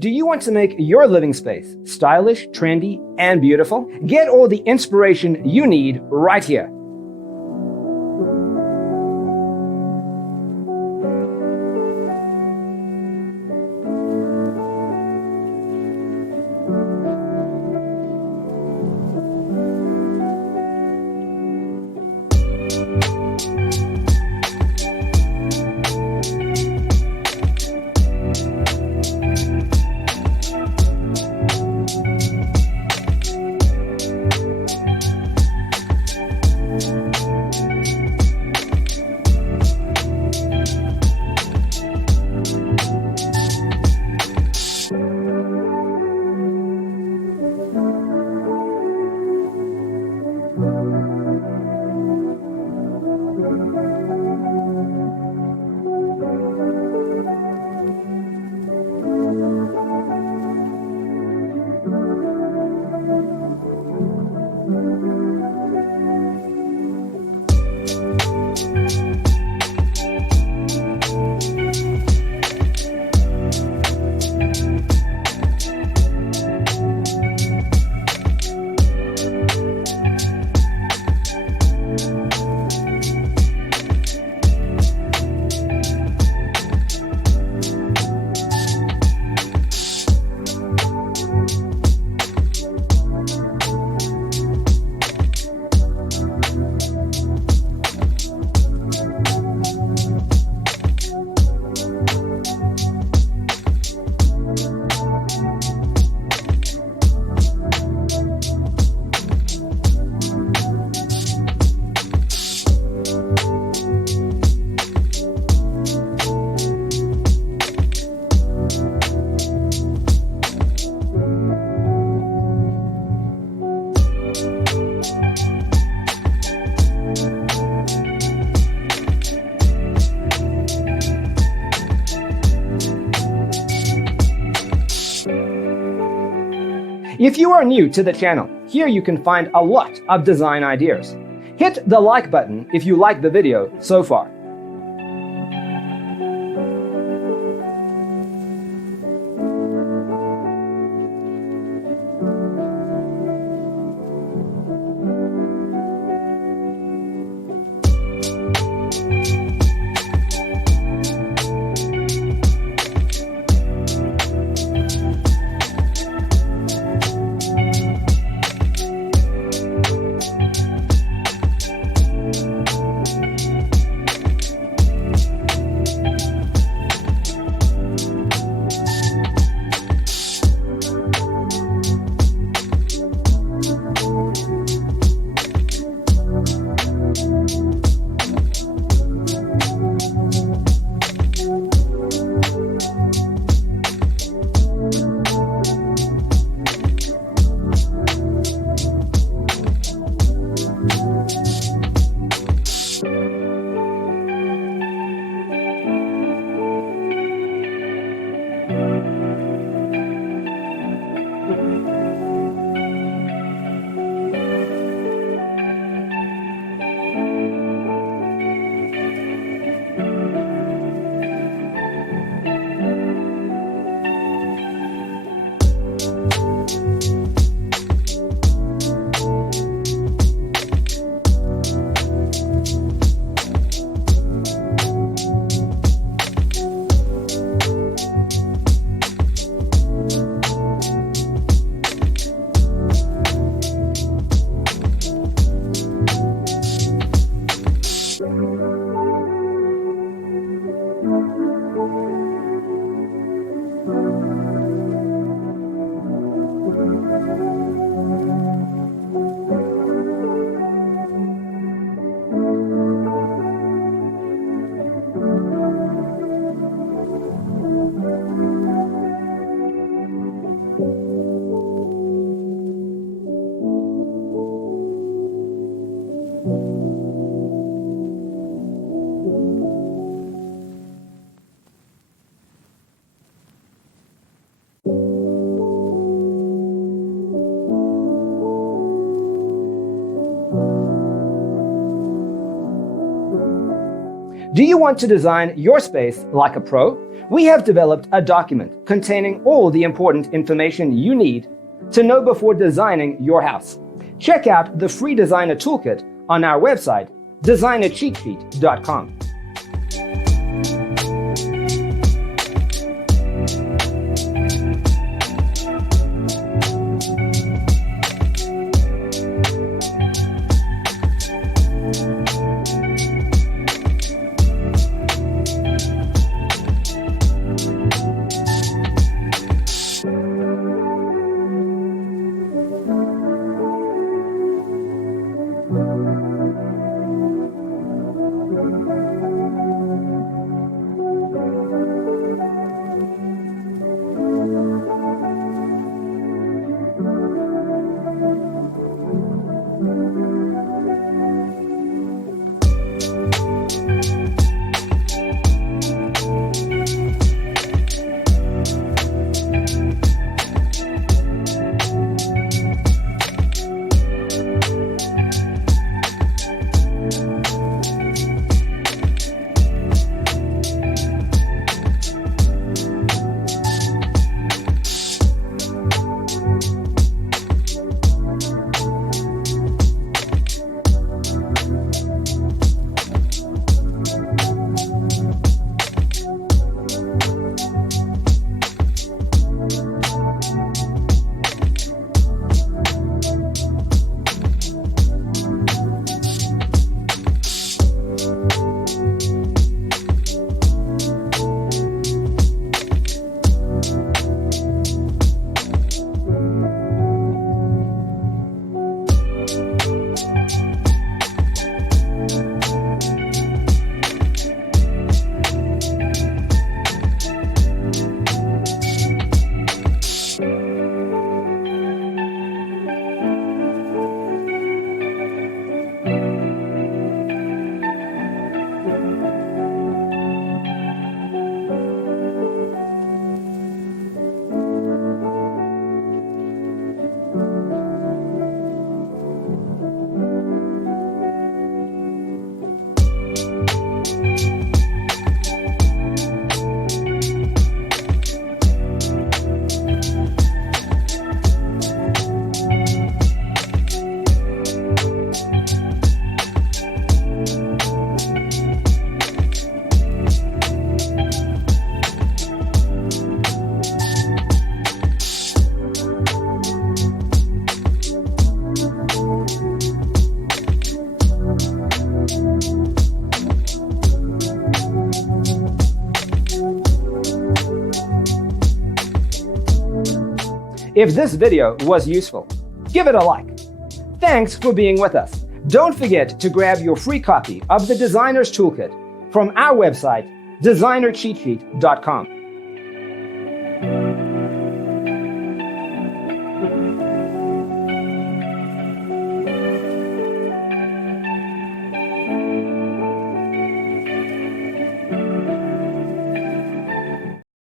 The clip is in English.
Do you want to make your living space stylish, trendy, and beautiful? Get all the inspiration you need right here. If you are new to the channel, here you can find a lot of design ideas. Hit the like button if you like the video so far. Do you want to design your space like a pro? We have developed a document containing all the important information you need to know before designing your house. Check out the free designer toolkit on our website, designercheatsheet.com. If this video was useful, give it a like. Thanks for being with us. Don't forget to grab your free copy of the Designer's Toolkit from our website, designercheatsheet.com.